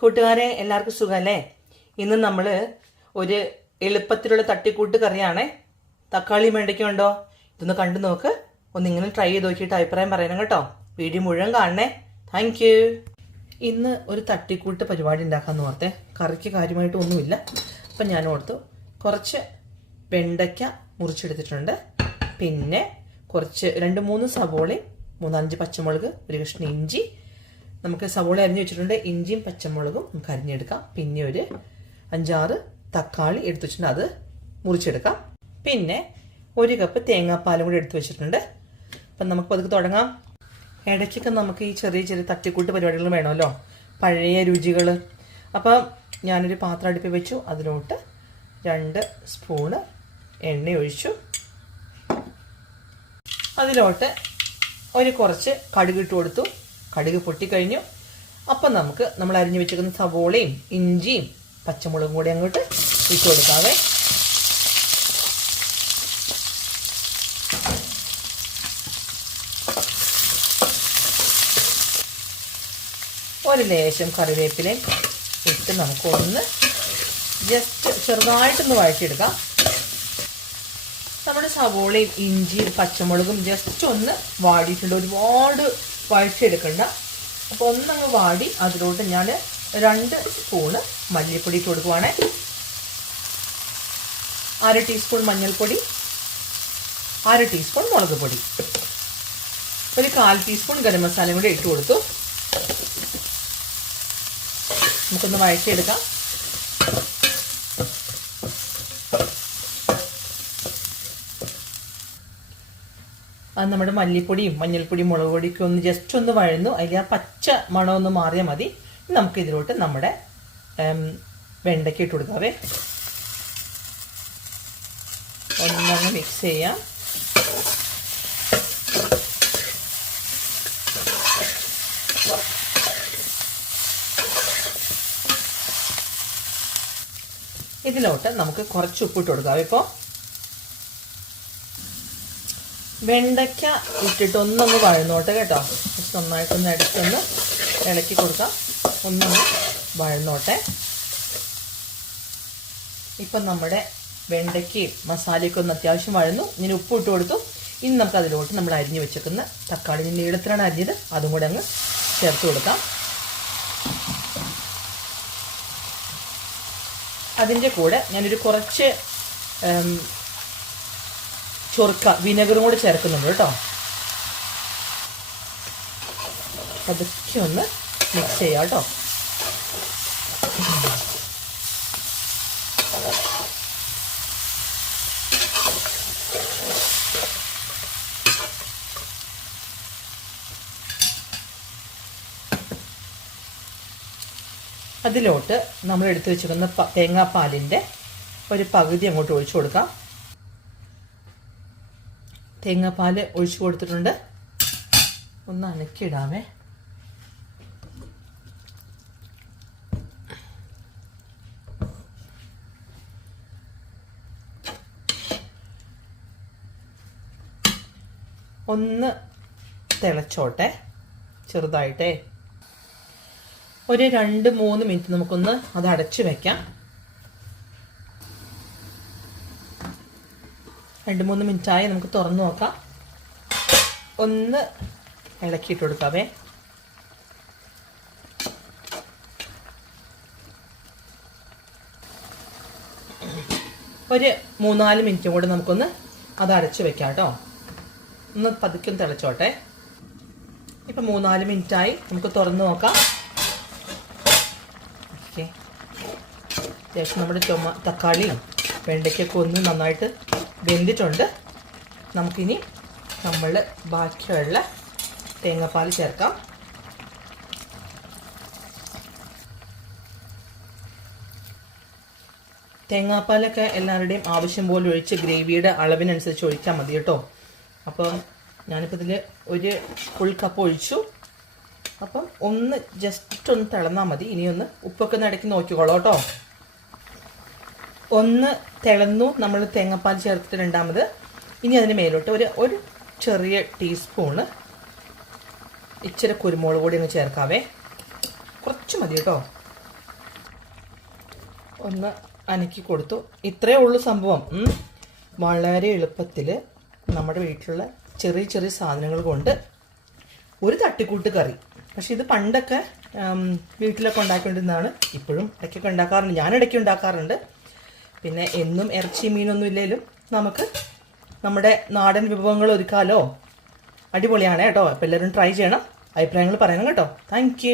കൂട്ടുകാരെ എല്ലാവർക്കും സുഖമല്ലേ? ഇന്ന് നമ്മൾ ഒരു എളുപ്പത്തിലുള്ള തട്ടിക്കൂട്ട് കറിയാണേ. തക്കാളി വെണ്ടയ്ക്ക ഉണ്ടോ? ഇതൊന്ന് കണ്ടു നോക്ക്. ഒന്നിങ്ങനെ ട്രൈ ചെയ്ത് നോക്കിയിട്ട് അഭിപ്രായം പറയണം കേട്ടോ. വീഡിയോ മുഴുവൻ കാണണേ. Thank you. ഇന്ന് ഒരു തട്ടിക്കൂട്ട് പരിപാടി ഉണ്ടാക്കാമെന്ന് ഓർത്തേ. കറിക്ക് കാര്യമായിട്ട് ഒന്നുമില്ല. അപ്പം ഞാൻ ഓർത്തു കുറച്ച് വെണ്ടയ്ക്ക മുറിച്ചെടുത്തിട്ടുണ്ട്. പിന്നെ കുറച്ച് 2-3 സവോളയും 3-5 പച്ചമുളക്, ഒരു കഷ്ണം ഇഞ്ചി. നമുക്ക് സവോള അരിഞ്ഞു വെച്ചിട്ടുണ്ട്. ഇഞ്ചിയും പച്ചമുളകും നമുക്ക് അരിഞ്ഞെടുക്കാം. പിന്നെ ഒരു 5-6 തക്കാളി എടുത്തു വെച്ചിട്ടുണ്ട്, അത് മുറിച്ചെടുക്കാം. പിന്നെ 1 കപ്പ് തേങ്ങാപ്പാലും കൂടി എടുത്തു വെച്ചിട്ടുണ്ട്. അപ്പം നമുക്ക് പതുക്കെ തുടങ്ങാം. ഇടയ്ക്കൊക്കെ നമുക്ക് ഈ ചെറിയ ചെറിയ തട്ടിക്കൂട്ട് പരിപാടികൾ വേണമല്ലോ, പഴയ രുചികൾ. അപ്പം ഞാനൊരു പാത്രം അടുപ്പിൽ വെച്ചു. അതിലോട്ട് 2 സ്പൂണ് എണ്ണ ഒഴിച്ചു. അതിലോട്ട് കുറച്ച് കടുക് ഇട്ട് കൊടുത്തു. കടുക് പൊട്ടിക്കഴിഞ്ഞു. അപ്പം നമുക്ക് നമ്മൾ അരിഞ്ഞു വെച്ചിരിക്കുന്ന സവോളയും ഇഞ്ചിയും പച്ചമുളകും കൂടി അങ്ങോട്ട് ഇട്ട് കൊടുക്കാവേ. ഒരു ലേശം കറിവേപ്പിലയും ഇട്ട് നമുക്കൊന്ന് ജസ്റ്റ് ചെറുതായിട്ടൊന്ന് വഴറ്റിയെടുക്കാം. നമ്മുടെ സവോളയും ഇഞ്ചിയും പച്ചമുളകും ജസ്റ്റ് ഒന്ന് വാടിയിട്ടുണ്ട്. ഒരുപാട് വഴറ്റിയെടുക്കണ്ട. അപ്പോൾ ഒന്നങ്ങ് വാടി അതിലോട്ട് ഞാൻ 2 സ്പൂണ് മല്ലിപ്പൊടി ഇട്ട് കൊടുക്കുവാണേ. 1/2 ടീസ്പൂൺ മഞ്ഞൾപ്പൊടി, 1/2 ടീസ്പൂൺ മുളക് പൊടി, ഒരു 1/4 ടീസ്പൂൺ ഗരം മസാലയും കൂടി ഇട്ട് കൊടുത്തു. നമുക്കൊന്ന് വഴറ്റിയെടുക്കാം. അത് നമ്മുടെ മല്ലിപ്പൊടിയും മഞ്ഞൾപ്പൊടിയും മുളക് പൊടിയൊക്കെ ഒന്ന് ജസ്റ്റ് ഒന്ന് വഴന്നു. അതിൽ ആ പച്ച മണം ഒന്ന് മാറിയാൽ മതി. നമുക്ക് ഇതിലോട്ട് നമ്മുടെ വെണ്ടയ്ക്ക ഇട്ട് കൊടുക്കാവേ. ഒന്നങ്ങ് മിക്സ് ചെയ്യാം. ഇതിലോട്ട് നമുക്ക് കുറച്ച് ഉപ്പിട്ട് കൊടുക്കാം. ഇപ്പോൾ വെണ്ടയ്ക്ക ഇട്ടിട്ട് ഒന്നൊന്ന് വഴന്നോട്ടെ കേട്ടോ. നന്നായിട്ടൊന്ന് അടുത്തൊന്ന് ഇളക്കി കൊടുക്കാം. ഒന്നൊന്ന് വഴന്നോട്ടെ. ഇപ്പം നമ്മുടെ വെണ്ടയ്ക്കയും മസാലയൊക്കെ ഒന്ന് അത്യാവശ്യം വഴന്നു. ഇങ്ങനെ ഉപ്പ് ഇട്ട് കൊടുത്തു. ഇനി നമുക്ക് അതിലോട്ട് നമ്മൾ അരിഞ്ഞു വെച്ചേക്കുന്ന തക്കാളി നീളത്തിലാണ് അരിഞ്ഞത്, അതും കൂടെ അങ്ങ് ചേർത്ത് കൊടുക്കാം. അതിൻ്റെ കൂടെ ഞാനൊരു കുറച്ച് ചൊറുക്ക വിനെഗറും കൂടി ചേർക്കുന്നുണ്ട് കേട്ടോ. അതൊക്കെ ഒന്ന് മിക്സ് ചെയ്യാം കേട്ടോ. അതിലോട്ട് നമ്മൾ എടുത്തു വെച്ചിരിക്കുന്ന തേങ്ങാപ്പാലിൻ്റെ ഒരു പകുതി അങ്ങോട്ട് ഒഴിച്ചു കൊടുക്കാം. തേങ്ങാപ്പാൽ ഒഴിച്ചു കൊടുത്തിട്ടുണ്ട്. ഒന്ന് അനക്കിയിടാമേ. ഒന്ന് തിളച്ചോട്ടെ ചെറുതായിട്ടേ. ഒരു 2-3 മിനിറ്റ് നമുക്കൊന്ന് അത് അടച്ചു വെക്കാം. 2-3 മിനിറ്റായി. നമുക്ക് തുറന്നു നോക്കാം. ഒന്ന് ഇളക്കിയിട്ട് കൊടുക്കാവേ. ഒരു 3-4 മിനിറ്റും കൂടെ നമുക്കൊന്ന് അത് അടച്ചു വെക്കാം കേട്ടോ. ഒന്ന് പതുക്കെ തിളച്ചോട്ടെ. ഇപ്പം 3-4 മിനിറ്റായി. നമുക്ക് തുറന്നു നോക്കാം. ഓക്കെ, അത്യാവശ്യം നമ്മുടെ തക്കാളിയും വെണ്ടയ്ക്കൊക്കെ ഒന്ന് നന്നായിട്ട് വെന്തിട്ടുണ്ട്. നമുക്കിനി നമ്മൾ ബാക്കിയുള്ള തേങ്ങാപ്പാൽ ചേർക്കാം. തേങ്ങാപ്പാലൊക്കെ എല്ലാവരുടെയും ആവശ്യം പോലെ ഒഴിച്ച് ഗ്രേവിയുടെ അളവിനനുസരിച്ച് ഒഴിച്ചാൽ മതി കേട്ടോ. അപ്പം ഞാനിപ്പോൾ ഇതിൽ ഒരു ഫുൾ കപ്പ് ഒഴിച്ചു. അപ്പം ഒന്ന് ജസ്റ്റ് ഒന്ന് തിളന്നാൽ മതി. ഇനിയൊന്ന് ഉപ്പൊക്കെ ഒന്ന് ഇടയ്ക്ക് നോക്കിക്കോളൂ കേട്ടോ. ഒന്ന് തിളന്നു നമ്മൾ തേങ്ങാപ്പാൽ ചേർത്തിട്ട് രണ്ടാമത്. ഇനി അതിന് മേലോട്ട് ഒരു ചെറിയ ടീസ്പൂണ് ഇച്ചിരി കുരുമുളക് പൊടി ഒന്ന് ചേർക്കാവേ. കുറച്ച് മതി കേട്ടോ. ഒന്ന് അനക്കി കൊടുത്തു. ഇത്രയേ ഉള്ളൂ സംഭവം. വളരെ എളുപ്പത്തിൽ നമ്മുടെ വീട്ടിലുള്ള ചെറിയ ചെറിയ സാധനങ്ങൾ കൊണ്ട് ഒരു തട്ടിക്കൂട്ട് കറി. പക്ഷെ ഇത് പണ്ടൊക്കെ വീട്ടിലൊക്കെ ഉണ്ടാക്കിക്കൊണ്ടിരുന്നതാണ്. ഇപ്പോഴും ഇടയ്ക്കൊക്കെ ഉണ്ടാക്കാറുണ്ട്, ഞാൻ ഇടയ്ക്ക് ഉണ്ടാക്കാറുണ്ട്. പിന്നെ എന്നും ഇറച്ചി മീനൊന്നും ഇല്ലെങ്കിലും നമുക്ക് നമ്മുടെ നാടൻ വിഭവങ്ങൾ ഒരുക്കാലോ. അടിപൊളിയാണ് കേട്ടോ. അപ്പോൾ എല്ലാവരും ട്രൈ ചെയ്യണം, അഭിപ്രായങ്ങൾ പറയണം കേട്ടോ. താങ്ക്